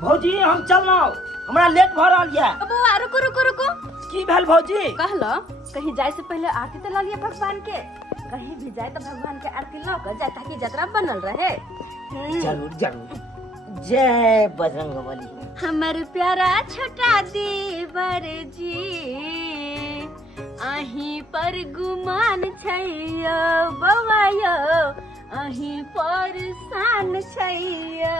भौजी हम चलना हमरा लेट भ रहल है। बउआ रुको रुको रुको। की भेल भौजी? कहलो कहीं जाए से पहले आरती तो ला लिया भगवान के। कहीं भी जाए तो भगवान के आरती ला कर जाए ताकि यात्रा बनल रहे। जरूर जरूर। जय बजरंगबली। हमर प्यारा छोटा देवर जी अहीं पर गुमान छैयो बउआ यो अहीं पर शान छैयो।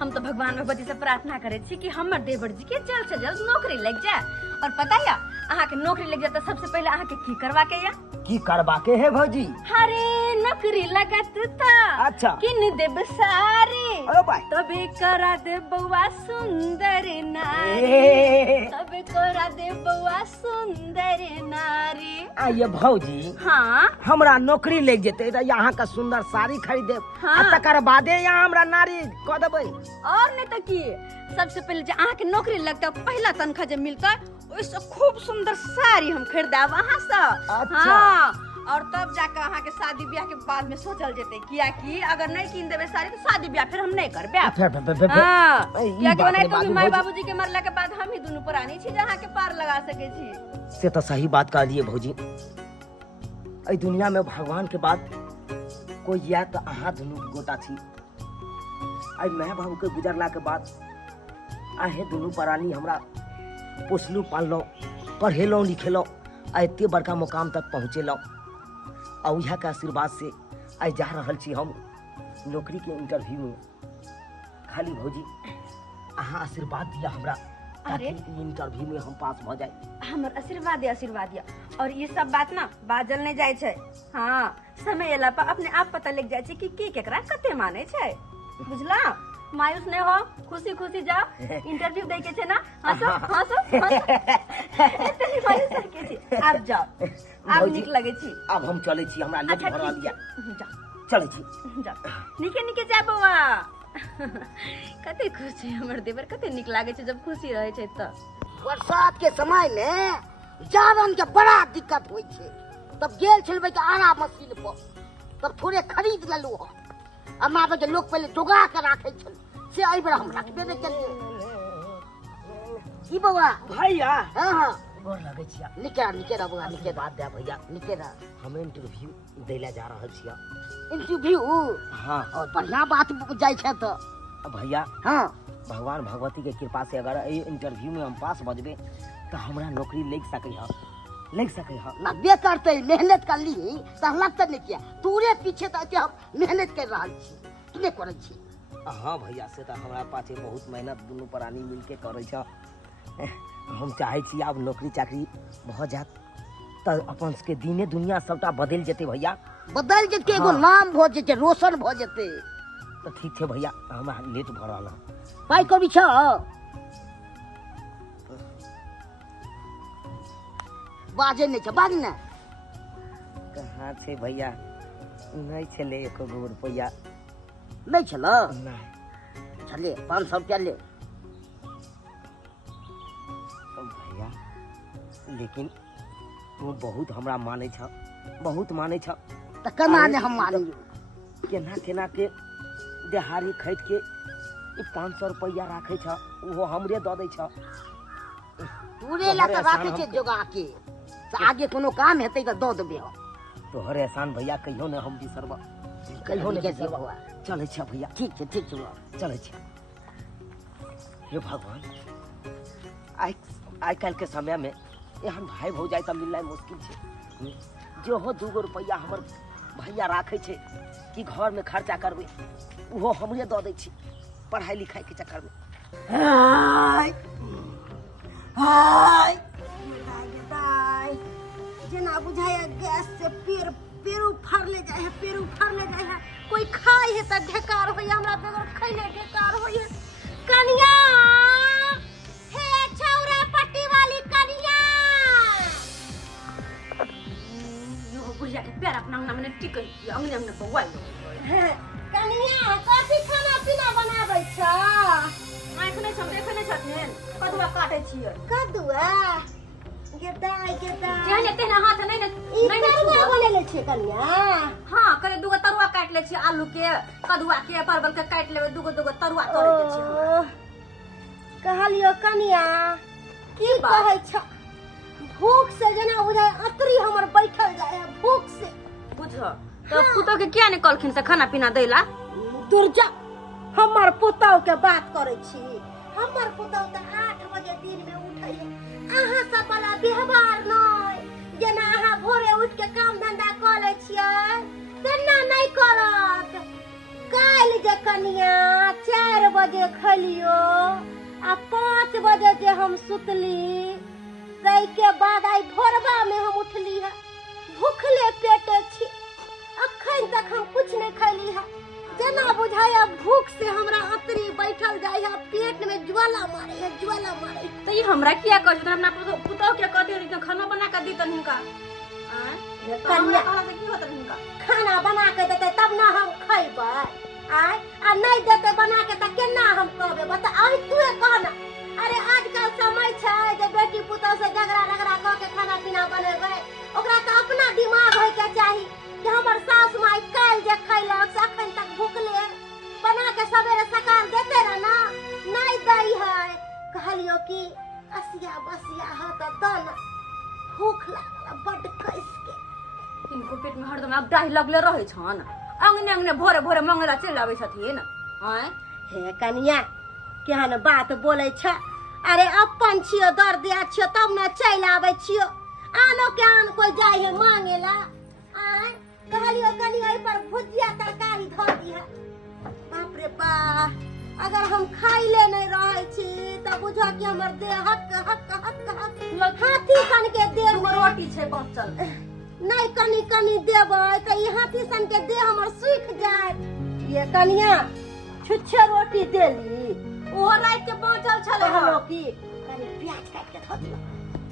हम तो भगवान भगवती से प्रार्थना करे छी कि हमर देवर जी के जल्द से जल्द नौकरी लग जाए। और पता है अहाँ के नौकरी लग जाए तो सबसे पहले अहाँ के की करवा के या? की करवा के है भौजी? अरे नौकरी लगत था। अच्छा। किन देब सारे ओ भाई तबे करा दे बउआ सुंदर नारी। तबे करा दे बउआ सुंदर नारी। ये भौजी हाँ हमरा नौकरी लग जेते त यहाँ का सुंदर साड़ी खरीदे। हाँ। तकर बादे यहाँ हमरा नारी क देबै। और नहीं तो की सबसे पहले जो अहाँ के नौकरी लगता पहला तनख्वाह जब मिलता उससे खूब सुंदर साड़ी हम खरीदाब वहाँ से। अच्छा। हाँ और तब जाकर अहाँ के शादी ब्याह के बाद में सोचल जेते किया कि अगर नहीं कीन देबे साड़ी तो शादी ब्याह फिर हम नहीं करबे। हाँ किया कि नहीं तो माय बाबूजी के मरला के बाद हम ही दोनों प्राणी छी जहाँ के पार लगा सके छी। से तो सही बात कह दिए भौजी। ए दुनिया में भगवान के बाद कोई या तो अहाँ दुनू गोटा छी। आई माय बाबू के गुजरला के बाद आहे दुनू प्राणी हमरा पोसलू पाललो पढ़ेलो लिखेलो आ एते बड़का मुकाम तक पहुँचेलो। आ उहे के आशीर्वाद से आई जा रहल छी हम नौकरी के इंटरव्यू में। खाली भौजी अहाँ आशीर्वाद दिया हमरा ताकि इंटरव्यू में हम पास भ जाए। हमर आशीर्वाद या और ये सब बात ना बाजल नहीं जाए छे। हाँ समय एला पर अपने आप पता लग जाए छे कि की केकरा कते माने छे। बुझला मायूस नहीं हो खुशी खुशी जाओ इंटरव्यू दे के छे ना। हंसो हंसो इतनी मायूस के छी। आप जाओ आप निक लगे छी। अब हम चले छी हमरा लेट भ रहल या। जाओ चले छी जाओ निके निके जा बउआ। कते खुशी हमर देवर कते निक लागे छे जब खुशी रहे छे त। बरसात के समय में जारन के बड़ा दिक्कत होई छे। तब गेल छलबे के आरा मशीन पर तब थोड़े खरीद लेलु हो। अम्मा के लोग पहले जोगा के राखे छल से आई बेर हम रखबे नहीं करिए। की बउआ भैया? हां हां गोर लगे छिया। निके निके रा बउआ निके बात दे भैया। निके रा हम इंटरव्यू देला जा रहल छिया। इंटरव्यू? हाँ और बढ़िया बात जाय छे तो भैया। हां भगवान भगवती के कृपा से अगर ए इंटरव्यू में हम पास बजबे तो हमरा नौकरी लग सके है। लगबे करते मेहनत कर ली तो लगता नहीं किया तूरे पीछे तो हम मेहनत कर रहा छी तूने करे छी। हाँ भैया से तो हमरा पाछे बहुत मेहनत दुनू प्राणी मिलके करे छ। हम चाहे छी अब नौकरी चाकरी भ जात तो अपन के दिने दुनिया सबटा बदल जेते भैया। बदल जेते एगो नाम भ जेते रोशन भ जेते। तो ठीक है भैया हमरा लेट भ रहल है। पाई कभी छ बाजे नहीं छ बाज ना कहाँ छे भैया? नहीं छले एको गो रुपया। नहीं छल नहीं चले 500 रुपया ले भैया। लेकिन तू बहुत हमरा माने छ बहुत माने छ। त कना ने हम मानी केना केना के देहारी खरीद के 500 रुपया राखे छ वो हमरे द दे छ। तूरे ला त राखे छे जोगा के आगे कोनो काम हेतै त द देबे। तोहर एहसान भैया कहियो ने हम बिसरबा कहियो ने बिसरबा। चले छ भैया। ठीक छै चले छ। हे भगवान आई काल के समय में एहन भाई भौजाई त मिलना मुश्किल छे। जो हो 2 रुपया हमर भैया राखे छे कि घर में खर्चा करबे वो हमरे द दै छी पढ़ाई लिखाई के चक्कर में। हाय हाय जना बुझाया गैस से पेड़ उफार ले जाए है कोई खाई है त ढेकार होय हमरा बगैर खैले ढेकार होय। कनिया हे छौरा पट्टी वाली कनिया यो बुझिया के पैर अपना अंगना में टिकै अंगने में बवाई। कनिया कथी खाना पीना बनाबै छ? एखने छथने कदुआ काटे छियै। कदुआ गेदाई गेदाई जेहन तेहन हाथ नहीं ने ई नहीं ने तरुआ छुआ। बनेले छे कनिया हां करे दुगो तरुआ काट ले छी, आलू के, कदुआ के, परवल के काट लेबे, दुगो दुगो तरुआ करे के छी हमरा। कहलियो कनिया की बात? कहै छ भूख से जना बुझाय अतरी हमर बैठल जाय है भूख से बुझ तो पुतो के किया ने कलखिन से खाना पीना दैला? दुर्जा हमर पुतौ के बात करै छी। हमर पुतौ त 8 बजे दिन में उठै है, अहाँ सब वाला व्यवहार नै जेना अहाँ भोरे उठ के काम धंधा क लै छियै तेना नै करत। काल जे कनिया 4 बजे खलियो आ 5 बजे जे हम सुतली तै के बाद आई भोरबा में हम उठली है भूखले पेटे छी। अखन तक हम कुछ नहीं खैली है, जना बुझाया भूख से हमरा अतरी बैठल जाय है, पेट में ज्वाला मारे है ज्वाला मारे। तो ये हमरा किया कहै छ? हमरा पुतो के कहते रही खाना बना के दी तन हिनका। ये तो हमरा कन्या कहला से की होत हिनका? खाना बना के देते तब ना हम खैबै, आय आ नहीं देते बना के त केना हम कहबे बता? आई तूए कहना। अरे आजकल समय छै जे बेटी पुतौ से झगड़ा रगड़ा क के खाना पीना बनेबै, ओकरा त अपना दिमाग होय के चाही कि हमर सास माई काल जे खैलक से अखन तक भूखले बना के सवेरे सकाल देते रह ना, नहीं दै है। कहलियो कि असिया बसिया ह त दन भूख लागल बड कस के। इनको पेट में हरदम अब दाही लगले रहै छन, अंगने अंगने भोरे भोरे मंगला चल आबै छथिन। हैं हे कनिया केहन बात बोले छ? अरे अपन छियो दर्दिया छियो तब न चल आबै छियो, आनो के आन कोई जाय है मांगेला। आय कहलियो कनिया ई पर भुजिया तरकारी धो दिया। बाप रे बा, अगर हम खाइले नहीं रहै छी त बुझा कि हमर देह हक हक हक हक हाथी सन के देह दूगो में रोटी छै बचल। नहीं कनी कनी देबै त ई हाथी सन के देह हमर सूख जायत। ये कनिया छुच्छे रोटी देली ओ रात के बचल छले हेलो ह। की कनी प्याज काट के धो दियो,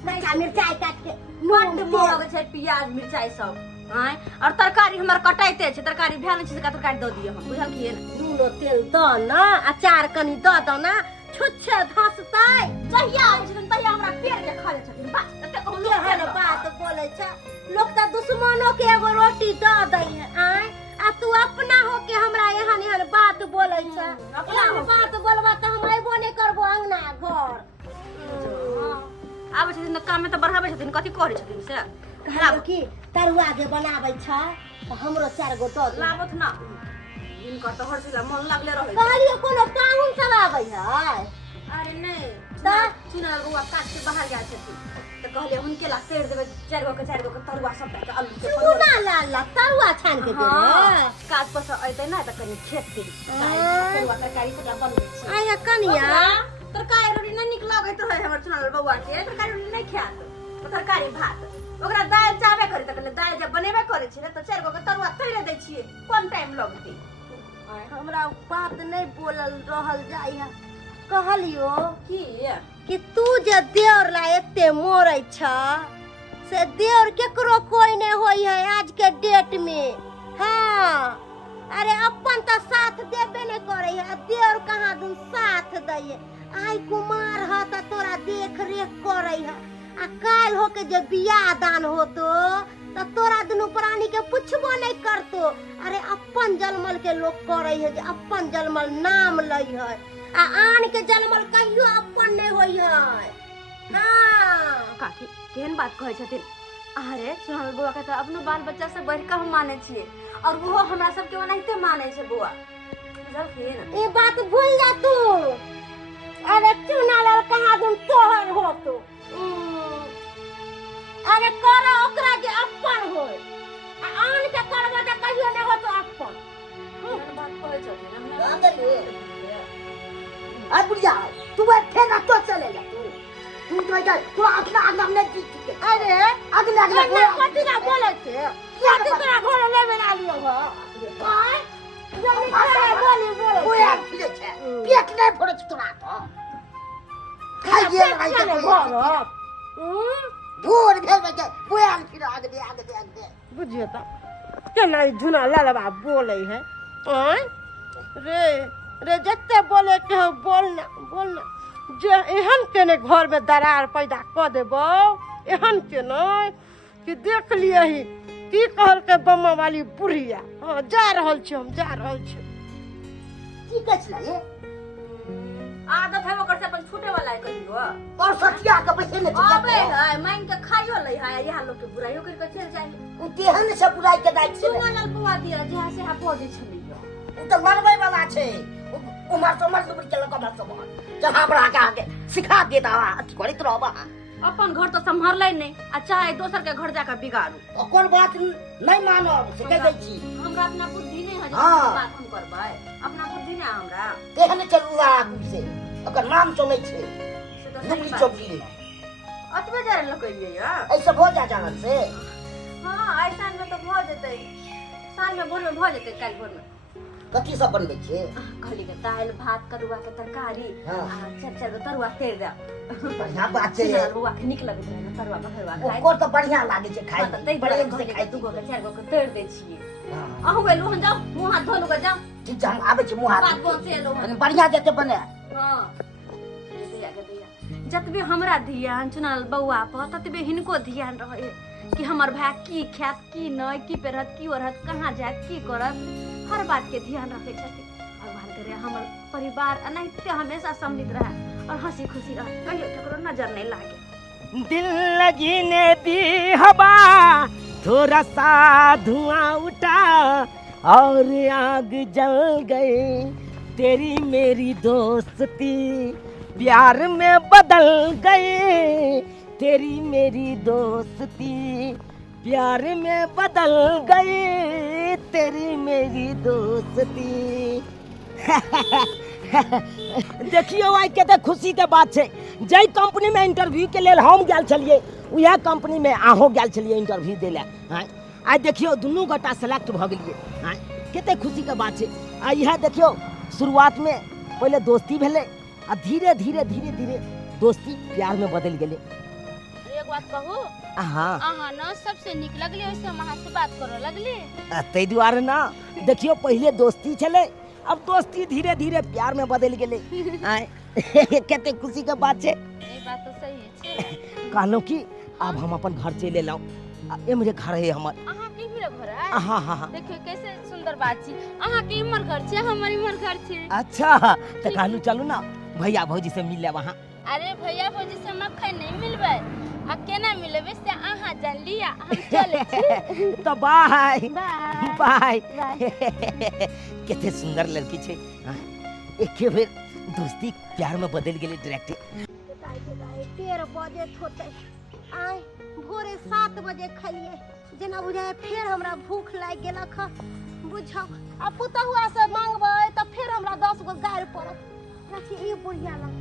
कच्चा मिर्चाई काट के बड्ड नून महग तेल। छै प्याज मिरचाई सब। हैं और तरकारी हमर कटाइते छै, तरकारी भेल छै से तरकारी दऽ दियो हम, बुझल किए ने? नून तेल द ना, अचार कनी द द ना, छुच्छे धसतै। जहिया आबै छथिन तहिया हमरा पेड़ के खा लै छथिन। बा एते कहू लोग केहन बात बोले छ? लोग त दुश्मनों के एगो रोटी द दै है। आय आ तू अपना हो के हमरा एहन एहन बात बोले छ? अपना एहन हो के। बात बोलबा त हम अइबो नहीं करबो अंगना घर। आबै छथिन त काम में त बढ़ाबै छथिन, कथी करै छथिन से? कहलियो कि तरुआ जे बनाबै छ त हमरो 4 गो द दे। लाबत ना इनका तो हर चीज मन लागले रहै। कहलियो कोनो पाहुन सब आबै है? अरे नहीं ता? चुना रुआ काट के बाहर गया छथिन तो कहलिए उनके ला सेर देबे 4 गो के तरुआ सब के आलू के चूना लाल तरुआ छान के दे रे। काज पर से अइते ना त कनी खेत के तरुआ तरकारी सब बनबै छी। आया कनिया तरकारी रोटी नहीं निक लागैत रहे हमर चुनाल बउआ के, तरकारी रोटी नहीं खात, तो तरकारी भात ओकरा दाल चाबे करे त दाल जब बनेबे करे छी त 4 गो के तरुआ तैरे दै छिए, कोन टाइम लगतै? हमरा बात नहीं बोलल रहल जाय है। कहलियो की कि तू जे देवर ला एते मोरै छ से देवर केकरो कोई नहीं होई है आज के डेट में। हाँ अरे अपन तो साथ देबे नहीं करे है, देवर कहाँ दूं साथ दै है। आई कुमार ह त तोरा देख रेख करे है, आ काल हो के जे बियाह दान होतो त तोरा दुनू प्राणी के पुछबो नहीं करतो। अरे अपन जलमल के लोग करे है जे अपन जलमल नाम लई है, आ आन के जलमल कहियो अपन नहीं होई है। हाँ काकी केहन बात कहै छथिन? अरे सुनल बुआ के त अपनो बाल बच्चा से बढ़ के हम माने छिए और वो हमरा सब के ओनाहिते माने छै बुआ, बुझलखिन? ये बात भूल जा तू। अरे चुना लाल कहाँ दूं तोहर हो तू। अरे कर ओकरा जे अपन होय, आ आन के करबो त कहियो नहीं हो तो अपन। केहन बात कहै छथिन? हमरा आ गेली आ बुढ़िया तू बैठे ना तो चलेगा तू तो जा तू अपना आगम ने जीत के। अरे अगले अगले ना कथि ना बोले छे? या तू तोरा घर लेबे ना लियो हो। आय जल्दी करे बोली बोले। ओए फिरे छे पेट नहीं भरे छ तोरा तो खाइए आई के घर भोर भेल बजे बोल फिर आगले आगले आगले बुझियो त केना झुना लालबा बोले है। आय रे रे जत्ते बोले के हो बोलना बोलना, जे एहन केने घर में दरार पैदा क देबो एहन के नहीं कि देख लिए ही की कहल के बम्मा वाली बुढ़िया। हाँ जा रहल छी, हम जा रहल छी। की कहै छला ये आदत है ओकर से अपन छूटे वाला है कहियो और सतिया के बैठे ने अबे है मांग के खाइयो ले है यहाँ लोग के बुराइयो करके चल जाए। उ तेहन से बुराई के दाइ छै सुना लाल बुआ दिया जहाँ से हा पहुंचे छलियो उ त मरबै वाला छै। उमर तो मर दुबरी के लगा मर सब जब हमरा के आगे सिखा देता अथी करैत रहबा। अपन घर तो संभाल नहीं आ चाहे दोसर के घर जाकर बिगाड़ू। ओकर बात नहीं मानब से कह दै छी। हमरा अपना बुद्धि नहीं है जे हाँ। बात हम करबै। अपना बुद्धि ना हमरा तेहन चलुआ से ओकर नाम चलै छै से तो दुबरी सही बात चौकी। अतबे जरे लकइए या ऐसे हो जा जानल से। हां ऐसा में तो भ जेतै साल में भोर में भ जेतै काल भोर में। कथी सब बनबै छै कहली के दाल भात करुआ के तरकारी हाँ। आ चार गो तरुआ तेर दे बढ़िया बात छै। रुआ के निक लगत है ना तरुआ भरवा खाइ ओकर तो बढ़िया लागे छै खाइ त में। तै प्रेम दुआरे से कहली खाइ के दू गो के चार गो के तेर दे छिए। हां अहू गेलु हम जाऊ मुंह हाथ धोलु के जाऊ ठीक छै हम आबै छी मुंह बात हाथ पहुंचे लो धो। बढ़िया जते बने। हां ये दिया के दिया जतबे हमरा ध्यान चुनल बौआ पर ततबे हिनको ध्यान रहे कि हमर भाई की खात की नहीं की पेरहत की ओरहत कहाँ जात की करत हर बात के ध्यान रखे छथिन। भगवान करे हमर परिवार अनैते हमेशा सम्मिलित रहे और हंसी खुशी रहे कहियो केकरो नजर नहीं लागे। दिल लगी ने दी हवा थोड़ा सा धुआं उठा और आग जल गई तेरी मेरी दोस्ती प्यार में बदल गई तेरी मेरी दोस्ती प्यार में बदल गई तेरी मेरी दोस्ती। देखियो आई कते खुशी के बात छै। जै कंपनी में इंटरव्यू के लेल हम गेल छलिए उहे कंपनी में अहों गेल छलिए इंटरव्यू दै ले। आई देखियो दुनू गोटा सेलेक्ट भ गेलिए। कते खुशी के बात छै। आ इहे देखियो शुरुआत में पहले दोस्ती भेले आ धीरे धीरे धीरे धीरे दोस्ती प्यार में बदल गेले। एक बात कहू हाँ अहाँ न सबसे निक लगली ओइसे हम अहाँ से बात करो लगली। तै दुआरे ना देखियो पहले दोस्ती छले अब दोस्ती धीरे धीरे प्यार में बदल गेले। कते खुशी के बात छै। ये बात तो सही छै। कहलो कि अब हम अपन घर चले लाओ एमरे घर है हमर। अहाँ के इमरे घर है? हाँ हाँ हाँ देखियो कैसे सुंदर बात छी। अहाँ के इमर घर छै हमर इमर घर छै। अच्छा तो कहलू चलू ना भैया भौजी से मिल ले वहाँ। अरे भैया भौजी से मक्खन नहीं मिलबै आ केना मिलबै से अहाँ जान लिया हम चले छी। तो बाय बाय बाय। कितने सुंदर लड़की छे। एके बेर दोस्ती प्यार में बदल गेले डायरेक्ट। 13 बजे होते आय भोरे 7 बजे खलिए जेना बुझाय फिर हमरा भूख लाग गेलक बुझाओ आ पुतहुआ से मांगबै त फिर हमरा 10 गो गारि पड़त। रखी ई बुढ़िया लंग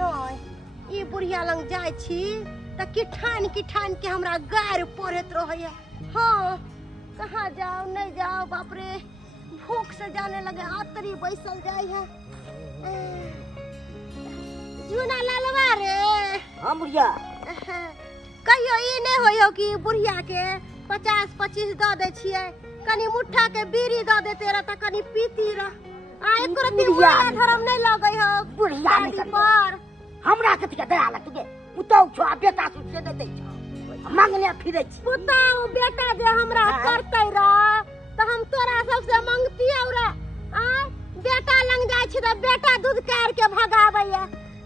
नहीं ई बुढ़िया लंग जाय छी त किठान के हमरा गारि पड़त रहैया। हाँ कहाँ जाओ नहीं जाओ बाप रे भूख से जाने लगे आतरी बैसल जाय है। जूना लालवा रे हाँ बुढ़िया कहियो ई नहीं होयो कि बुढ़िया के 50-25 द दे छिए कनी मुट्ठा के बीड़ी द देते रह त कनी पीती रह। आ एको रति बुढ़िया माया धर्म नहीं लगै हो बुढ़िया दादी निकल पर। हमरा कथि के दया लगतुगे पुतौ छो आ बेटा सुते देते छ मांगने फिरे छी। पुताऊ बेटा जे हमरा करतै रह त हम तोरा सबसे मांगतियौ रे। आ बेटा लंग जाय छी त बेटा दूध कार के भगाबैया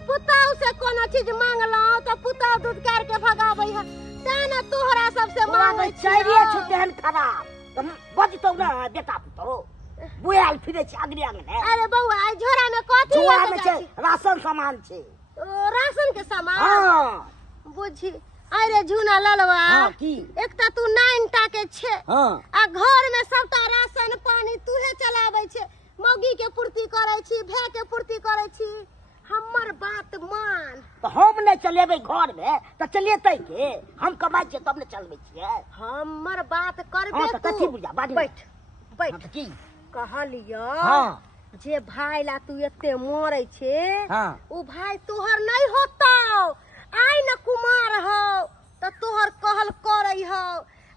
पुताऊ से कोनो चीज मांगलौ त पुताऊ दूध कार के भगाबैया ताना तोहरा सबसे मांगै छी। चाहिए छ तेहन खराब तुम बजतौ ना बेटा पुतौ बुआल फिरे छी अगले अंगने। अरे बउआ आई झोरा में कथि झोरा लेके में जाय छै राशन सामान छै। ओ राशन के सामान हाँ बुझी अरे झूना ललवा हाँ की एक त तू 9टा के छे हाँ आ घर में सबटा राशन पानी तूहे चलाबै छे मौगी के पूर्ति करै छी भे के पूर्ति करै छी। हमर बात मान तो हम नहीं चलेबै घर में तो चलेतै के हम कमाई छियै तब ने चलबै छियै। हमर बात करबे हाँ तो तू कथी बुझा बाड़ी बैठ बैठ हाँ तो की कहलियो हाँ जे भाई ला तू एते मरै छे हाँ उ भाई तोहर नहीं होतौ आइ न कुमार हो त तोहर कहल करै हो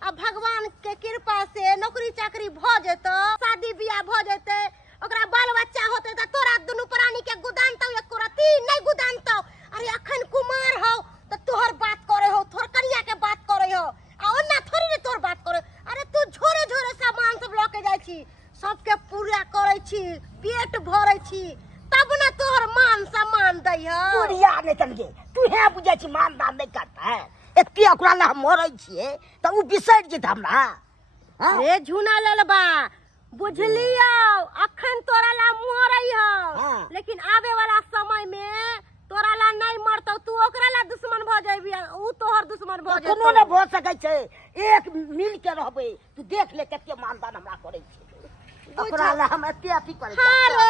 आ भगवान के कृपा से नौकरी चाकरी भ जेतो शादी बियाह भ जेते ओकरा बाल बच्चा होते त तोरा दुनु प्राणी के गुदानतौ एको रति नहीं गुदानतौ। अरे अखन कुमार हो त तोहर बात करे हो थोर हे बुझे छी मानदान नहीं करता है एते ओकरा ला हम मरै छिए त उ बिसर जेत हमरा हां रे झुना ललबा बुझलियो अखन तोरा ला मरई हो हाँ। लेकिन आवे वाला समय में तोरा ला नहीं मरतौ तू ओकरा ला दुश्मन भ जाबी उ तोहर दुश्मन भ जातौ कोनो न भ सकै छै एक मिल के रहबै तू देख ले कते मानदान हमरा करै छै ओकरा ला हम एते अथी करै हां रे